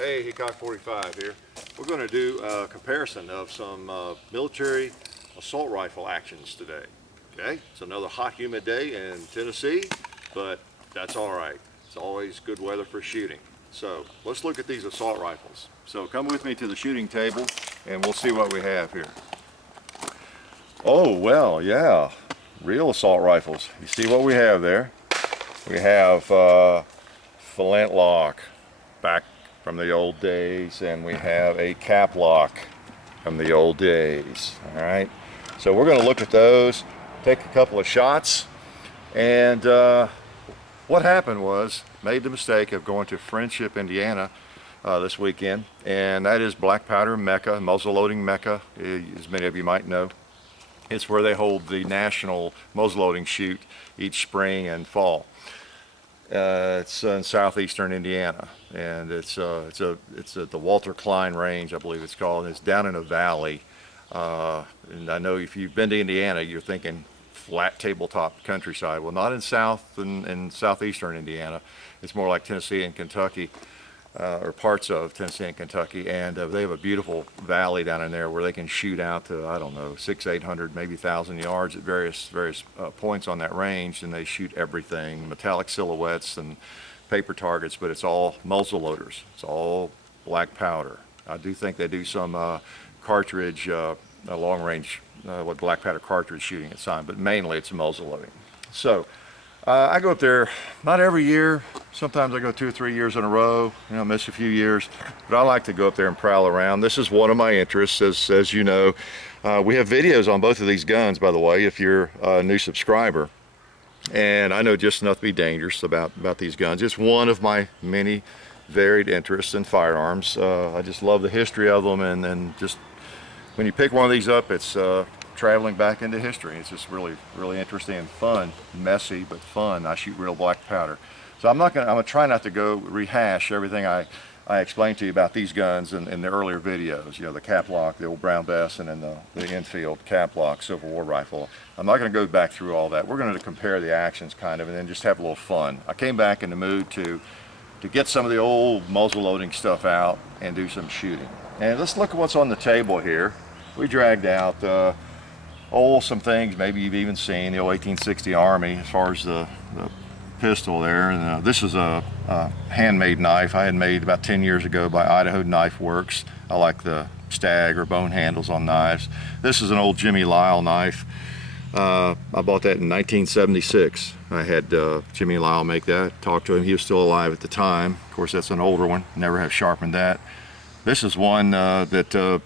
Hey, Hickok 45 here. We're going to do a comparison of some military assault rifle actions today. Okay, it's another hot, humid day in Tennessee, but that's all right. It's always good weather for shooting. So let's look at these assault rifles. So come with me to the shooting table and we'll see what we have here. Oh, well, yeah, real assault rifles. You see what we have there? We have flintlock back from the old days, and we have a cap lock from the old days. All right, so we're going to look at those, take a couple of shots, and what happened was made the mistake of going to Friendship, Indiana this weekend, and that is black powder mecca, muzzle loading mecca, as many of you might know. It's where they hold the national muzzle loading shoot each spring and fall. It's in southeastern Indiana, and it's at the Walter Klein Range, I believe it's called, and it's down in a valley. And I know if you've been to Indiana, you're thinking flat tabletop countryside. Well, not in southeastern Indiana. It's more like Tennessee and Kentucky, or parts of Tennessee and Kentucky, and they have a beautiful valley down in there where they can shoot out to, I don't know, 600, 800, maybe 1,000 yards at various points on that range, and they shoot everything, metallic silhouettes and paper targets, but it's all muzzle loaders. It's all black powder. I do think they do some cartridge, long range, what black powder cartridge shooting at time, but mainly it's muzzle loading. So I go up there not every year. Sometimes I go 2 or 3 years in a row, miss a few years, but I like to go up there and prowl around. This is one of my interests, as you know. We have videos on both of these guns, by the way, if you're a new subscriber. And I know just enough to be dangerous about these guns. It's one of my many varied interests in firearms. I just love the history of them, and then just when you pick one of these up, it's traveling back into history. It's just really interesting and fun, messy but fun. I shoot real black powder, so I'm gonna try not to go rehash everything I explained to you about these guns in the earlier videos. The cap lock, the old Brown Bess, and then the Enfield cap lock Civil War rifle. I'm not going to go back through all that. We're going to compare the actions kind of, and then just have a little fun. I came back in the mood to get some of the old muzzle loading stuff out and do some shooting. And let's look at what's on the table here. We dragged out some things maybe you've even seen, the old 1860 Army, as far as the pistol there. And this is a handmade knife I had made about 10 years ago by Idaho Knife Works. I like the stag or bone handles on knives. This is an old Jimmy Lyle knife. I bought that in 1976. I had Jimmy Lyle make that, talked to him. He was still alive at the time. Of course, that's an older one, never have sharpened that. This is one that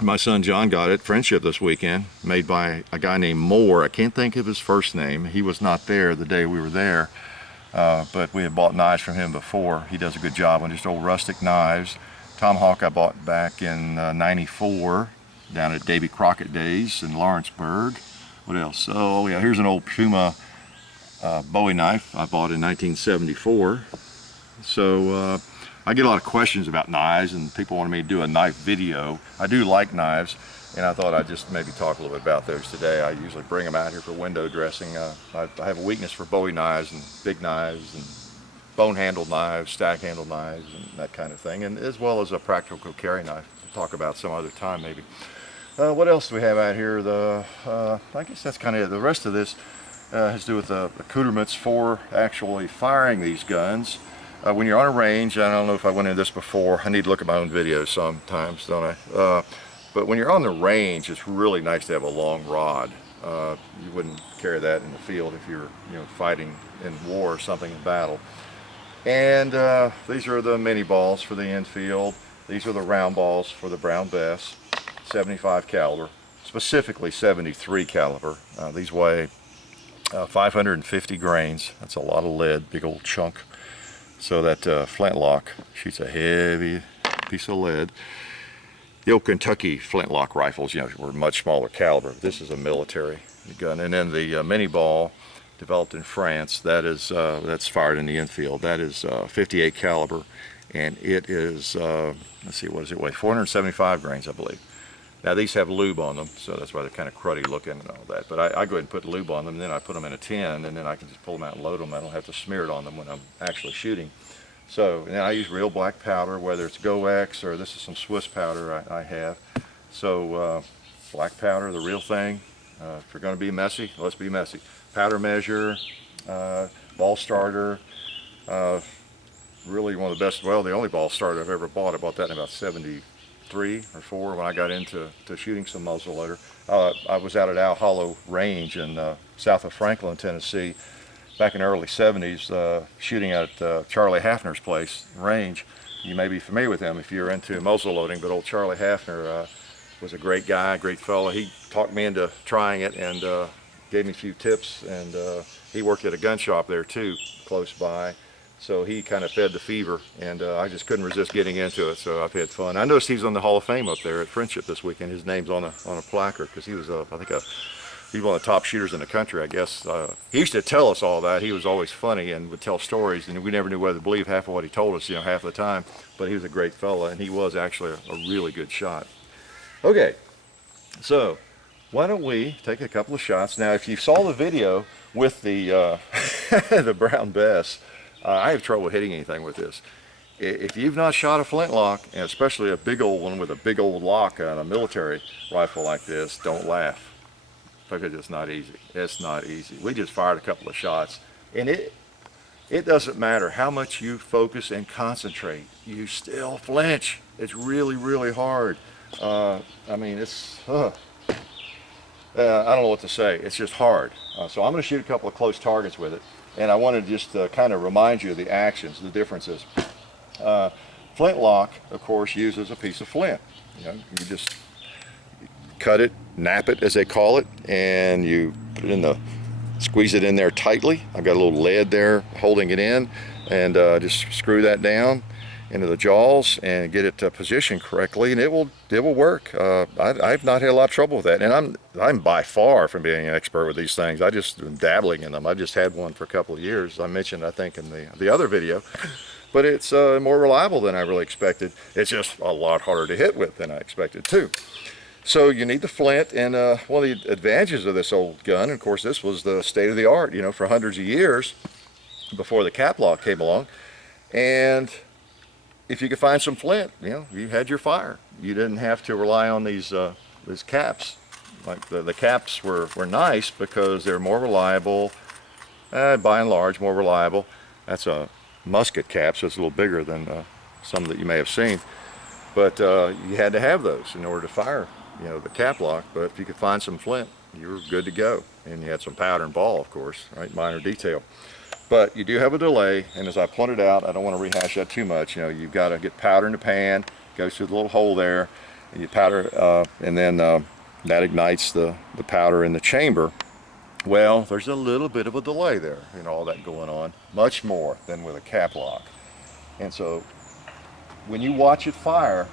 my son John got at Friendship this weekend, made by a guy named Moore. I can't think of his first name. He was not there the day we were there, but we had bought knives from him before. He does a good job on just old rustic knives. Tomahawk I bought back in '94 down at Davy Crockett Days in Lawrenceburg. What else? Oh yeah, here's an old Puma Bowie knife I bought in 1974. So I get a lot of questions about knives, and people wanted me to do a knife video. I do like knives, and I thought I'd just maybe talk a little bit about those today. I usually bring them out here for window dressing. I have a weakness for Bowie knives and big knives and bone-handled knives, stack-handled knives, and that kind of thing, and as well as a practical carry knife. We'll talk about some other time maybe. What else do we have out here? I guess that's kind of it. The rest of this has to do with the accoutrements for actually firing these guns. When you're on a range, I don't know if I went into this before, I need to look at my own videos sometimes, don't I? But when you're on the range, it's really nice to have a long rod. You wouldn't carry that in the field if you're fighting in war or something in battle. And these are the mini balls for the Enfield. These are the round balls for the Brown Bess, 75 caliber, specifically 73 caliber. These weigh 550 grains. That's a lot of lead, big old chunk. So that flintlock shoots a heavy piece of lead. The old Kentucky flintlock rifles, were much smaller caliber. This is a military gun. And then the mini ball, developed in France, that's fired in the Enfield. That is 58 caliber, and it is, let's see, what does it weigh? 475 grains, I believe. Now these have lube on them, so that's why they're kind of cruddy looking and all that. But I go ahead and put lube on them, and then I put them in a tin, and then I can just pull them out and load them. I don't have to smear it on them when I'm actually shooting. So now I use real black powder, whether it's GoX or this is some Swiss powder I have. So black powder, the real thing. If you're going to be messy, let's be messy. Powder measure, ball starter, really one of the best, well, the only ball starter I've ever bought. I bought that in about 73 or 4 when I got into shooting some muzzleloader. I was out at Owl Hollow Range in south of Franklin, Tennessee, back in the early 70s, shooting at Charlie Hafner's place, range. You may be familiar with him if you're into muzzleloading, but old Charlie Hafner was a great guy, great fellow. He talked me into trying it and gave me a few tips, and he worked at a gun shop there too, close by. So he kind of fed the fever, and I just couldn't resist getting into it, so I've had fun. I noticed he's on the Hall of Fame up there at Friendship this weekend. His name's on a placard because he was, I think, he's one of the top shooters in the country, I guess. He used to tell us all that. He was always funny and would tell stories, and we never knew whether to believe half of what he told us, half the time. But he was a great fella, and he was actually a really good shot. Okay, so why don't we take a couple of shots. Now, if you saw the video with the, the Brown Bess, I have trouble hitting anything with this. If you've not shot a flintlock, and especially a big old one with a big old lock on a military rifle like this, don't laugh. Because it's not easy. It's not easy. We just fired a couple of shots, and it doesn't matter how much you focus and concentrate, you still flinch. It's really, really hard. I mean, it's, I don't know what to say. It's just hard. So I'm going to shoot a couple of close targets with it. And I wanted just to kind of remind you of the actions, the differences. Flintlock, of course, uses a piece of flint. You just cut it, nap it as they call it, and you put it in the, squeeze it in there tightly. I've got a little lead there holding it in, and just screw that down into the jaws and get it positioned correctly, and it will work. I've not had a lot of trouble with that, and I'm by far from being an expert with these things. I just am dabbling in them. I just had one for a couple of years. I mentioned, I think, in the other video, but it's more reliable than I really expected. It's just a lot harder to hit with than I expected too. So you need the flint, and one of the advantages of this old gun, and of course this was the state of the art, for hundreds of years before the cap lock came along, and if you could find some flint, you had your fire. You didn't have to rely on these caps. Like the caps were nice because they're more reliable, by and large more reliable. That's a musket cap, so it's a little bigger than some that you may have seen. But you had to have those in order to fire, the cap lock. But if you could find some flint, you were good to go. And you had some powder and ball, of course, right? Minor detail. But you do have a delay, and as I pointed out, I don't want to rehash that too much. You've got to get powder in the pan, goes through the little hole there, and you powder, and then that ignites the powder in the chamber. Well, there's a little bit of a delay there, all that going on, much more than with a cap lock. And so when you watch it fire,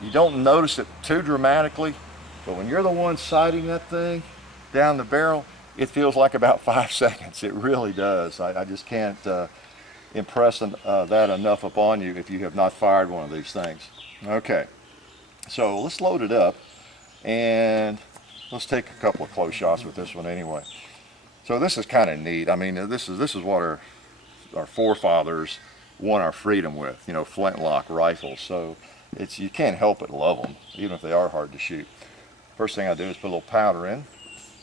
you don't notice it too dramatically, but when you're the one sighting that thing down the barrel, it feels like about 5 seconds. It really does. I just can't impress that enough upon you if you have not fired one of these things. Okay, so let's load it up, and let's take a couple of close shots with this one anyway. So this is kind of neat. I mean, this is what our forefathers won our freedom with, flintlock rifles. So you can't help but love them, even if they are hard to shoot. First thing I do is put a little powder in.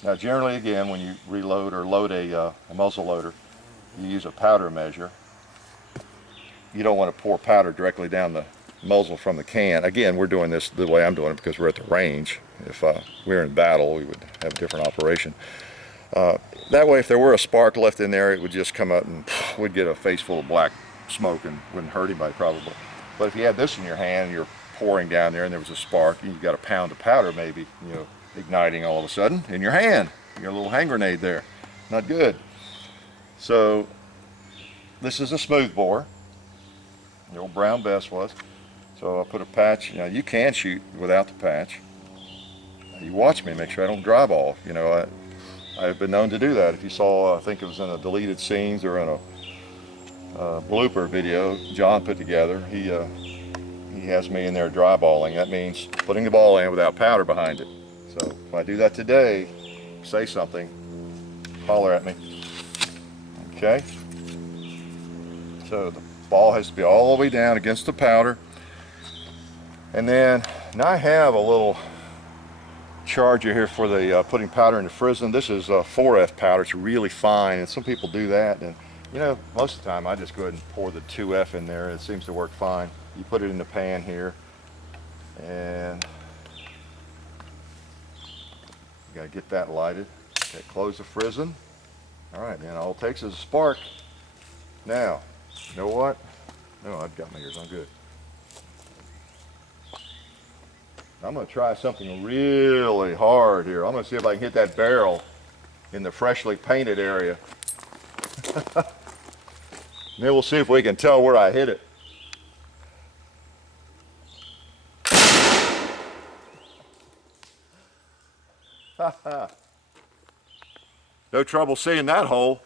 Now generally, again, when you reload or load a muzzle loader, you use a powder measure. You don't want to pour powder directly down the muzzle from the can. Again, we're doing this the way I'm doing it because we're at the range. If we were in battle, we would have a different operation. That way, if there were a spark left in there, it would just come out and we'd get a face full of black smoke and wouldn't hurt anybody probably. But if you had this in your hand and you're pouring down there and there was a spark, and you've got a pound of powder maybe, igniting all of a sudden in your hand. You got a little hand grenade there. Not good. So this is a smooth bore. The old Brown Bess was. So I put a patch. You can shoot without the patch. You watch me, make sure I don't dry ball. I've been known to do that. If you saw, I think it was in a deleted scenes or in a blooper video John put together, he has me in there dry balling. That means putting the ball in without powder behind it. So if I do that today, say something, holler at me. Okay? So the Ball has to be all the way down against the powder. And then, now I have a little charger here for the putting powder in the frizzen. This is 4F powder. It's really fine, and some people do that. And you know, most of the time I just go ahead and pour the 2F in there. It seems to work fine. You put it in the pan here, and you gotta get that lighted. Okay, close the frizzen. All right, then all it takes is a spark. Now, you know what? No, I've got my ears. I'm good. I'm going to try something really hard here. I'm going to see if I can hit that barrel in the freshly painted area. Then we'll see if we can tell where I hit it. No trouble seeing that hole.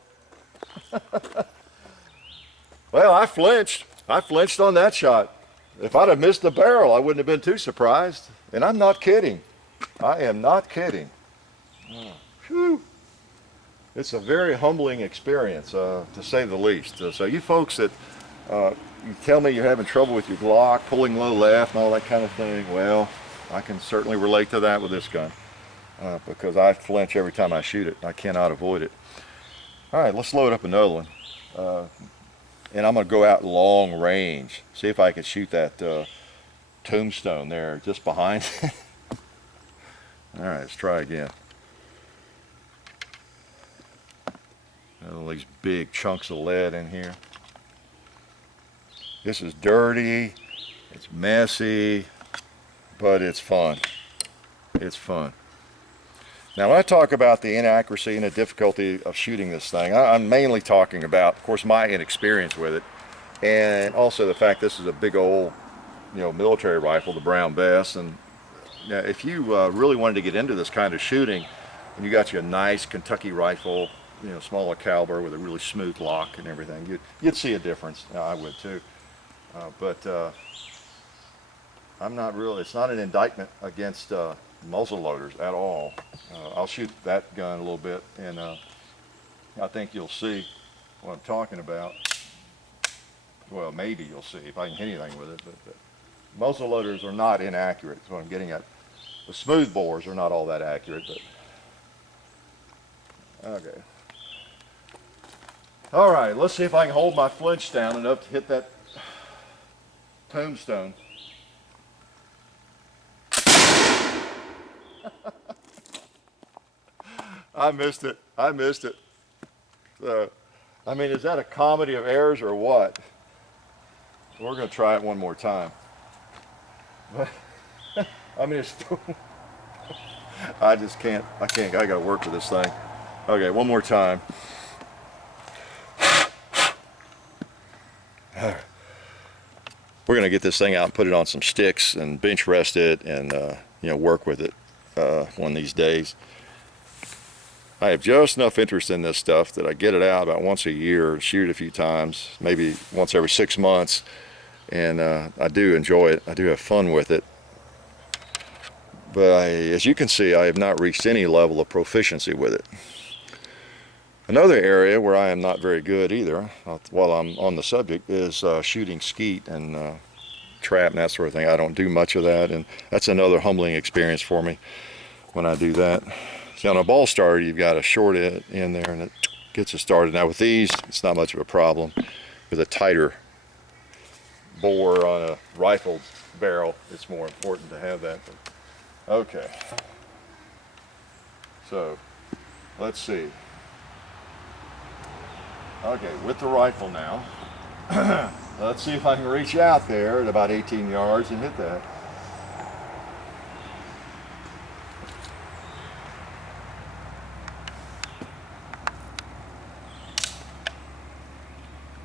Well, I flinched. I flinched on that shot. If I'd have missed the barrel, I wouldn't have been too surprised. And I'm not kidding. I am not kidding. Whew. It's a very humbling experience, to say the least. So you folks that you tell me you're having trouble with your Glock, pulling low left and all that kind of thing, well, I can certainly relate to that with this gun. Because I flinch every time I shoot it. I cannot avoid it. All right, let's load up another one. And I'm going to go out long range. See if I can shoot that tombstone there just behind. All right, let's try again. All these big chunks of lead in here. This is dirty, it's messy, but it's fun. It's fun. Now when I talk about the inaccuracy and the difficulty of shooting this thing, I'm mainly talking about, of course, my inexperience with it, and also the fact this is a big old, you know, military rifle, the Brown Bess. And you know, if you really wanted to get into this kind of shooting, and you got you a nice Kentucky rifle, you know, smaller caliber with a really smooth lock and everything, you'd see a difference. I would too. But I'm not really, it's not an indictment against muzzle loaders at all. I'll shoot that gun a little bit, and I think you'll see what I'm talking about. Well, maybe you'll see if I can hit anything with it, but muzzle loaders are not inaccurate. That's what I'm getting at. The smooth bores are not all that accurate, but okay. All right, let's see if I can hold my flinch down enough to hit that tombstone. I missed it. I missed it. So, I mean, is that a comedy of errors or what? We're going to try it one more time. I mean, it's I just can't. I got to work with this thing. Okay, one more time. We're going to get this thing out and put it on some sticks and bench rest it and you know, work with it one of these days. I have just enough interest in this stuff that I get it out about once a year, shoot it a few times, maybe once every 6 months, and I do enjoy it. I do have fun with it. But as you can see, I have not reached any level of proficiency with it. Another area where I am not very good either, while I'm on the subject, is shooting skeet and trap and that sort of thing. I don't do much of that, and that's another humbling experience for me when I do that. See, on a ball starter, you've got a short it in there, and it gets it started. Now with these, it's not much of a problem. With a tighter bore on a rifle barrel, it's more important to have that. But, okay. So, let's see. Okay, with the rifle now, let's see if I can reach out there at about 18 yards and hit that.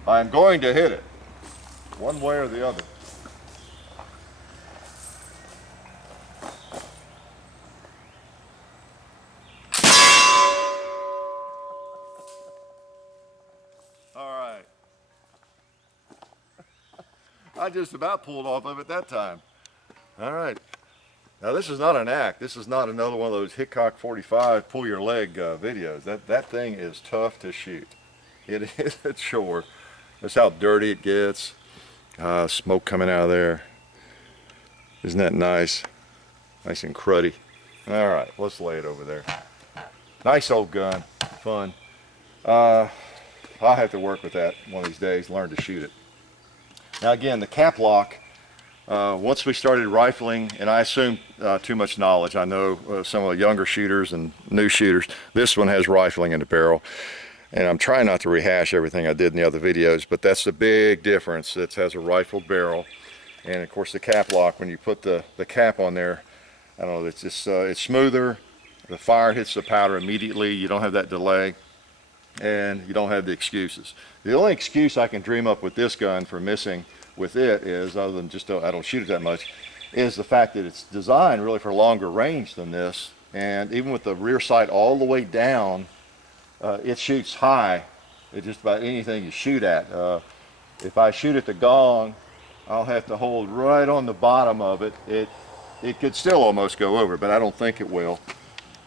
I'm going to hit it, one way or the other. All right. I just about pulled off of it that time. All right. Now this is not an act. This is not another one of those Hickok 45 pull your leg videos. That thing is tough to shoot. It is a chore. That's how dirty it gets. Smoke coming out of there. Isn't that nice? Nice and cruddy. All right, let's lay it over there. Nice old gun, fun. I'll have to work with that one of these days, learn to shoot it. Now again, the cap lock, once we started rifling, and I assume too much knowledge. I know some of the younger shooters and new shooters, this one has rifling in the barrel. And I'm trying not to rehash everything I did in the other videos, but that's the big difference. It has a rifled barrel. And of course the cap lock, when you put the cap on there, I don't know, it's just, it's smoother. The fire hits the powder immediately. You don't have that delay, and you don't have the excuses. The only excuse I can dream up with this gun for missing with it is, other than just I don't shoot it that much, is the fact that it's designed really for longer range than this. And even with the rear sight all the way down, it shoots high at just about anything you shoot at. If I shoot at the gong, I'll have to hold right on the bottom of it. It could still almost go over, but I don't think it will.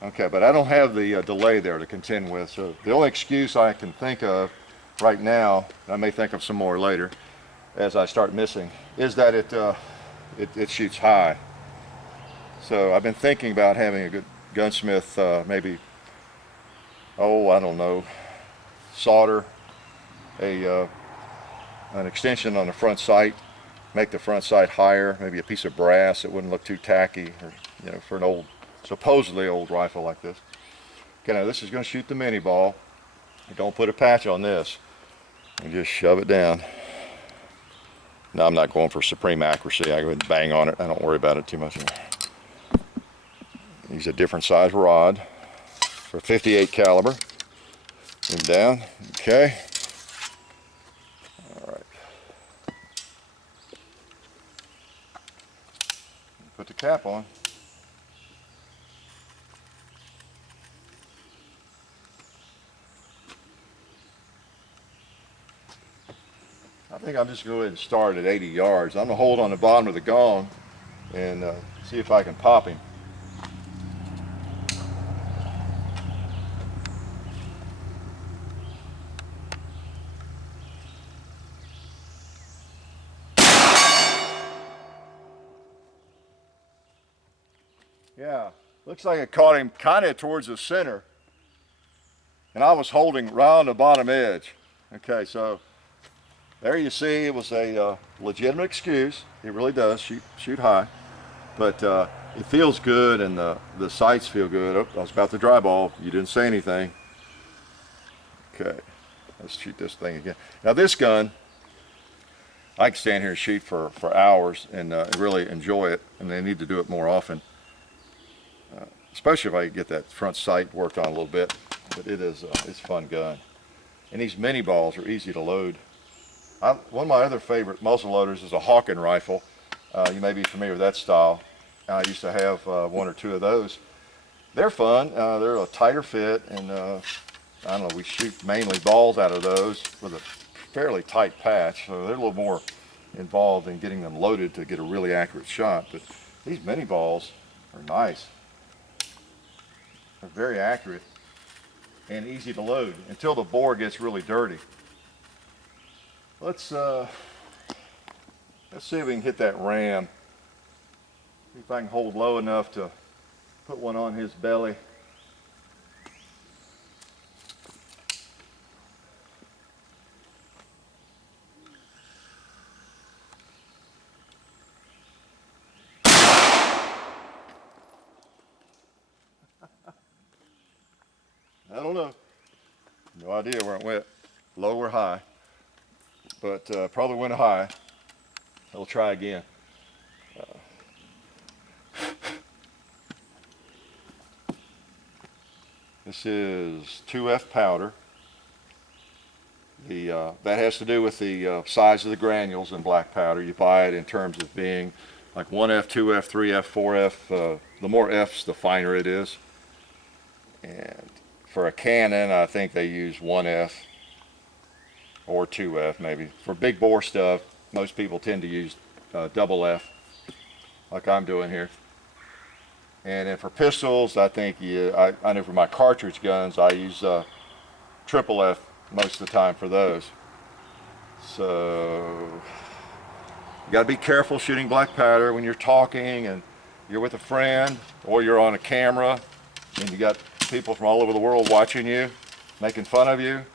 Okay, but I don't have the delay there to contend with, so the only excuse I can think of right now, I may think of some more later as I start missing, is that it shoots high. So I've been thinking about having a good gunsmith maybe, I don't know, solder an extension on the front sight, make the front sight higher, maybe a piece of brass that wouldn't look too tacky, or, you know, for an old, supposedly old rifle like this. Okay, now this is going to shoot the mini ball. Don't put a patch on this, and just shove it down. Now I'm not going for supreme accuracy. I go ahead and bang on it. I don't worry about it too much. Use a different size rod for 58 caliber. And down. Okay. All right. Put the cap on. I think I'm just going to go ahead and start at 80 yards. I'm going to hold on the bottom of the gong and see if I can pop him. Yeah, looks like it caught him kind of towards the center, and I was holding right on the bottom edge. Okay, so there you see it was a legitimate excuse. It really does shoot high, but it feels good, and the sights feel good. Oh, I was about to dry ball. You didn't say anything. Okay, let's shoot this thing again. Now this gun, I can stand here and shoot for hours and really enjoy it, and they need to do it more often. Especially if I get that front sight worked on a little bit, but it's a fun gun. And these mini balls are easy to load. One of my other favorite muzzle loaders is a Hawken rifle. You may be familiar with that style. I used to have one or two of those. They're fun. They're a tighter fit, and I don't know, we shoot mainly balls out of those with a fairly tight patch, so they're a little more involved in getting them loaded to get a really accurate shot. But these mini balls are nice. They're very accurate and easy to load until the bore gets really dirty. Let's see if we can hit that ram. See if I can hold low enough to put one on his belly. I don't know. No idea where it went. Low or high. But probably went high. I'll try again. This is 2F powder. That has to do with the size of the granules in black powder. You buy it in terms of being like 1F, 2F, 3F, 4F. The more F's, the finer it is. And for a cannon, I think they use 1F or 2F maybe. For big bore stuff, most people tend to use double F, like I'm doing here. And then for pistols, I think I know for my cartridge guns, I use triple F most of the time for those. So you got to be careful shooting black powder when you're talking and you're with a friend or you're on a camera and you got people from all over the world watching you, making fun of you,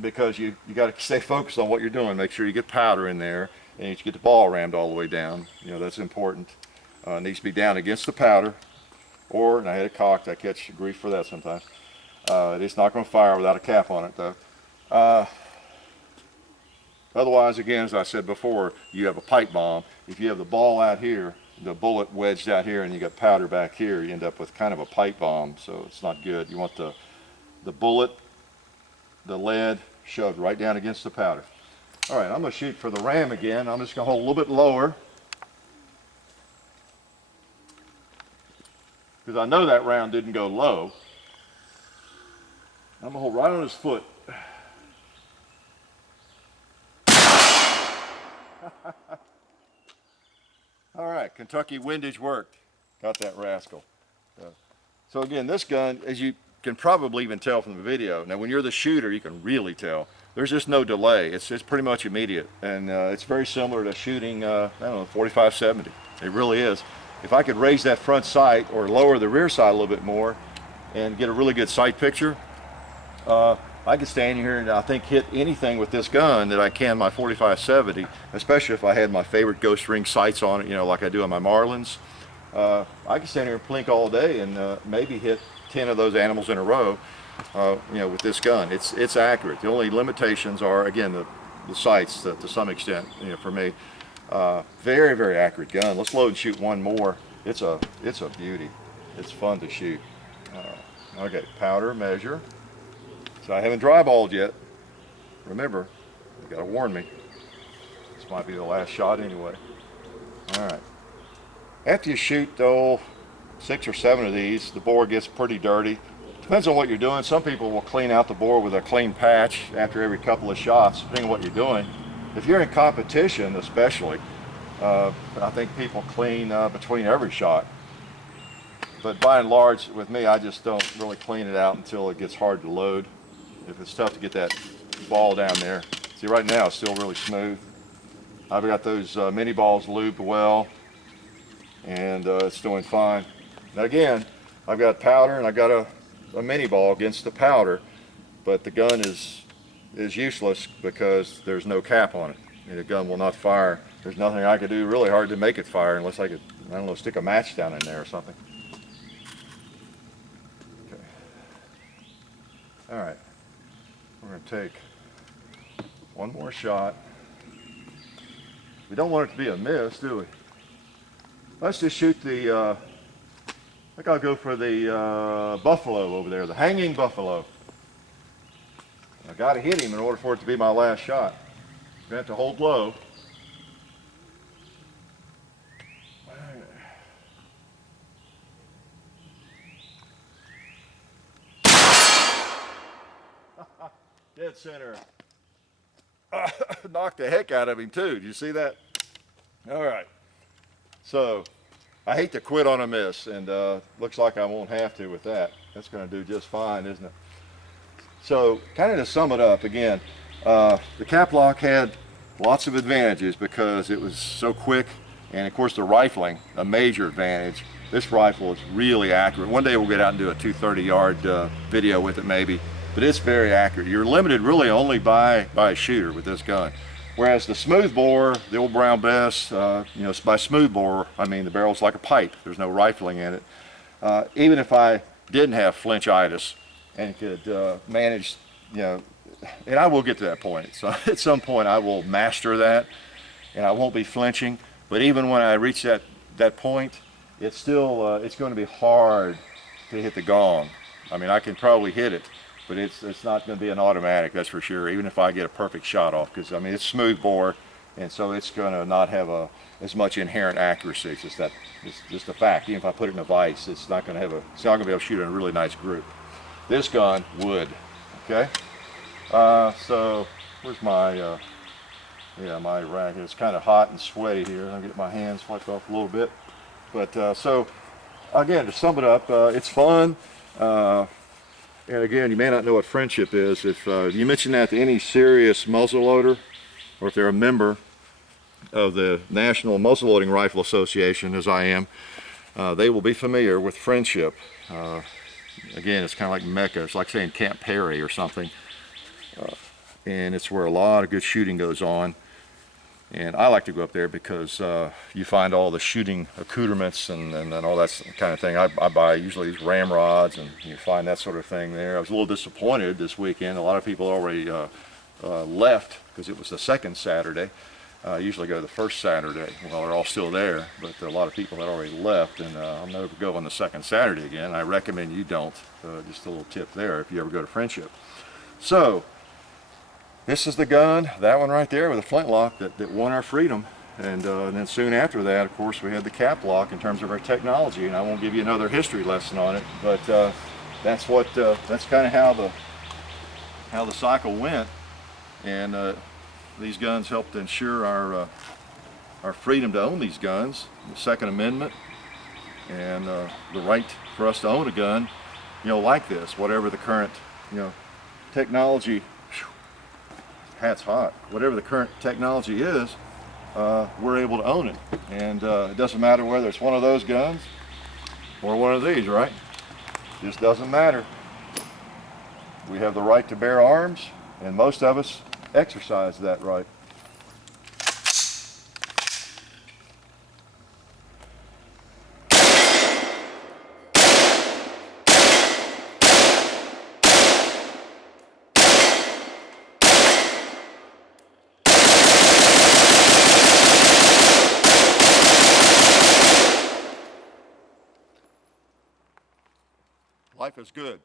because you got to stay focused on what you're doing. Make sure you get powder in there and you get the ball rammed all the way down. You know, that's important. It needs to be down against the powder, or, and I had it cocked, I catch grief for that sometimes. It's not going to fire without a cap on it though. Otherwise, again, as I said before, you have a pipe bomb. If you have the ball out here, the bullet wedged out here, and you got powder back here, you end up with kind of a pipe bomb, so it's not good. You want the bullet, the lead, shoved right down against the powder. All right, I'm going to shoot for the ram again. I'm just going to hold a little bit lower, because I know that round didn't go low. I'm going to hold right on his foot. All right, Kentucky windage worked. Got that rascal. So again, this gun, as you can probably even tell from the video, now when you're the shooter, you can really tell. There's just no delay. It's pretty much immediate, and it's very similar to shooting, I don't know, 45-70. It really is. If I could raise that front sight or lower the rear sight a little bit more and get a really good sight picture, I could stand here and I think hit anything with this gun that I can my 45-70, especially if I had my favorite ghost ring sights on it, you know, like I do on my Marlins. I could stand here and blink all day and maybe hit 10 of those animals in a row, you know, with this gun. It's accurate. The only limitations are, again, the sights to some extent, you know, for me. Very, very accurate gun. Let's load and shoot one more. It's a beauty. It's fun to shoot. Okay, powder measure. So I haven't dry balled yet. Remember, you gotta warn me. This might be the last shot anyway. All right. After you shoot though 6 or 7 of these, the bore gets pretty dirty. Depends on what you're doing. Some people will clean out the bore with a clean patch after every couple of shots, depending on what you're doing. If you're in competition, especially, I think people clean between every shot. But by and large, with me, I just don't really clean it out until it gets hard to load. If it's tough to get that ball down there. See, right now it's still really smooth. I've got those mini balls lubed well, and it's doing fine. Now again, I've got powder and I got a mini ball against the powder, but the gun is useless because there's no cap on it. And the gun will not fire. There's nothing I could do really hard to make it fire unless I could, I don't know, stick a match down in there or something. Okay. All right. We're going to take one more shot. We don't want it to be a miss, do we? Let's just shoot the, I think I'll go for the buffalo over there, the hanging buffalo. I got to hit him in order for it to be my last shot. I'm going to have to hold low. Dead center. Knocked the heck out of him too. Did you see that? All right. So I hate to quit on a miss, and looks like I won't have to with that. That's going to do just fine, isn't it? So kind of to sum it up again, the cap lock had lots of advantages because it was so quick, and of course the rifling, a major advantage. This rifle is really accurate. One day we'll get out and do a 230-yard video with it maybe. But it's very accurate. You're limited really only by a shooter with this gun. Whereas the smooth bore, the old Brown Bess, you know, by smooth bore, I mean the barrel's like a pipe. There's no rifling in it. Even if I didn't have flinchitis and could manage, you know, and I will get to that point. So at some point I will master that and I won't be flinching. But even when I reach that point, it's still, it's going to be hard to hit the gong. I mean, I can probably hit it, but it's not going to be an automatic, that's for sure, even if I get a perfect shot off, because I mean it's smooth bore, and so it's going to not have as much inherent accuracy. It's just a fact. Even if I put it in a vise, it's not going to be able to shoot in a really nice group. This gun would. Okay. So where's my my rack? It's kind of hot and sweaty here. I'll get my hands wiped off a little bit. But so again, to sum it up, it's fun. And again, you may not know what friendship is. If you mention that to any serious muzzleloader, or if they're a member of the National Muzzleloading Rifle Association, as I am, they will be familiar with friendship. Again, it's kind of like Mecca. It's like saying Camp Perry or something. And it's where a lot of good shooting goes on. And I like to go up there because you find all the shooting accoutrements and all that kind of thing. I buy usually these ramrods, and you find that sort of thing there. I was a little disappointed this weekend. A lot of people already left because it was the second Saturday. I usually go the first Saturday. Well, they're all still there, but a lot of people had already left, and I'll never go on the second Saturday again. I recommend you don't. Just a little tip there if you ever go to Friendship. So, this is the gun, that one right there with a flintlock that won our freedom. And then soon after that, of course, we had the cap lock in terms of our technology, and I won't give you another history lesson on it, but that's kind of how the cycle went. And these guns helped ensure our freedom to own these guns, the Second Amendment, and the right for us to own a gun, like this, whatever the current, technology. Hat's hot. Whatever the current technology is, we're able to own it. And it doesn't matter whether it's one of those guns or one of these, right? Just doesn't matter. We have the right to bear arms, and most of us exercise that right. Life is good.